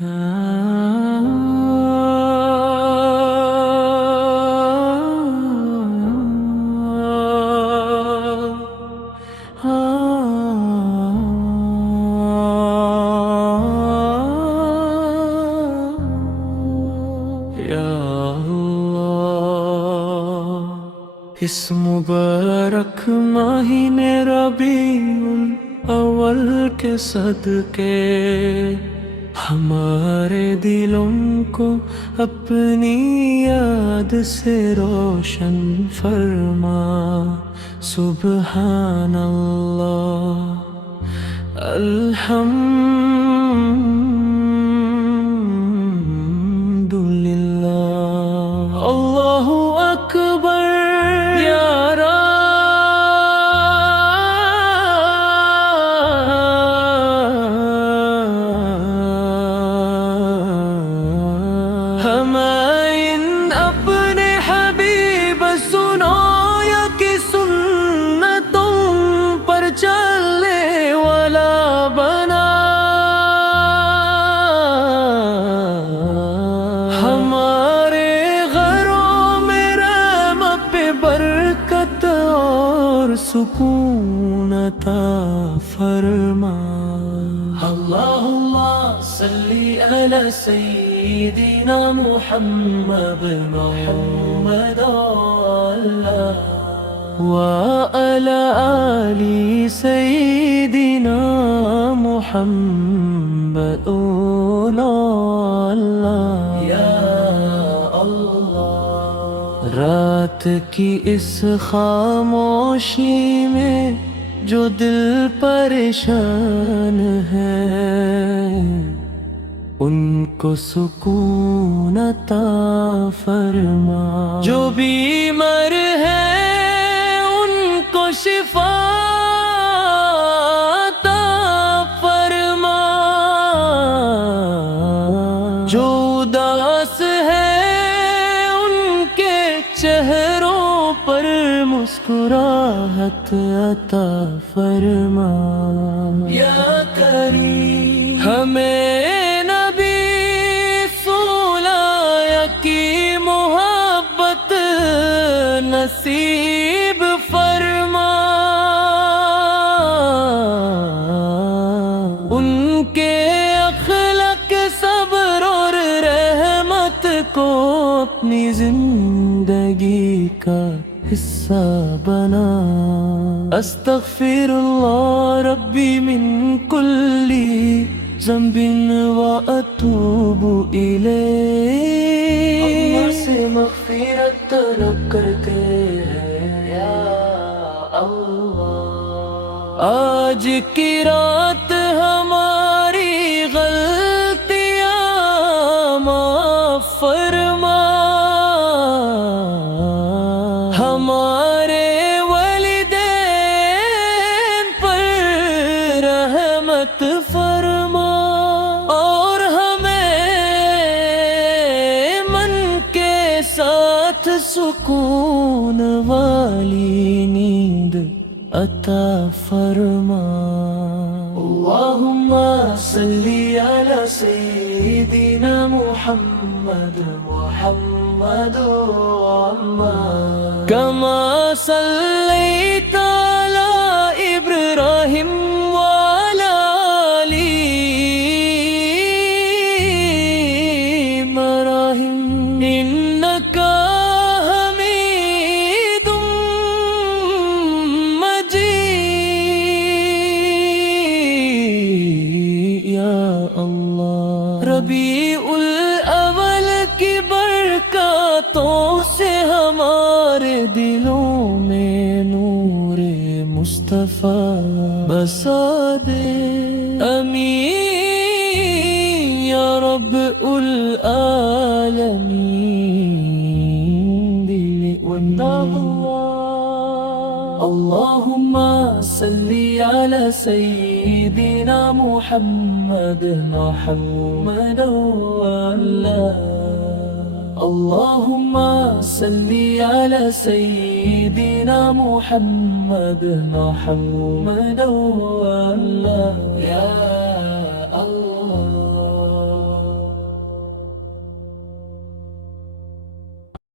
اس مبارک مہینے ربیع الاول کے صدقے ہمارے دلوں کو اپنی یاد سے روشن فرما۔ سبحان اللہ، الحمد للہ، اللہ اکبر۔ ہمیں اپنے حبیب سنایا کی سنتوں پر چلنے والا بنا، ہمارے گھروں میں رحمت پہ برکت اور سکون عطا فرما۔ اللہم صلی علی سیدنا محمد وعلی آل سیدنا محمد یا اللہ۔ رات کی اس خاموشی میں جو دل پریشان ہے، ان کو سکون عطا فرما۔ جو بیمار ہے ان کو شفا عطا فرما۔ جو اداس ہے ان کے چہروں پر مسکراہٹ عطا فرما۔ یا کریم، ہمیں نصیب فرما۔ ان کے اخلاق صبر اور رحمت کو اپنی زندگی کا حصہ بنا۔ استغفر اللہ ربی من کل ذنب واتوب الیہ۔ اللہ سے مغفرت طلب کرتے ہیں یا اللہ۔ آج کی رات ہماری غلطیاں معاف فرما، ہمارے والدین پر رحمت فرما، اور ہمیں من کے ساتھ سکون والی نیند عطا فرما۔ اللہم صلی علی سیدنا محمد کما صلیت علی ابراہیم وعلی آل ابراہیم انک حمید مجید۔ یا اللہ، ربیع الاول کی برکاتوں سے ہمارے دلوں میں نور مصطفیٰ بسا دے۔ امین یا رب العالمین۔ دل اللہم صلی علی سیدنا محمد اللہم صلی علی سیدنا محمد یا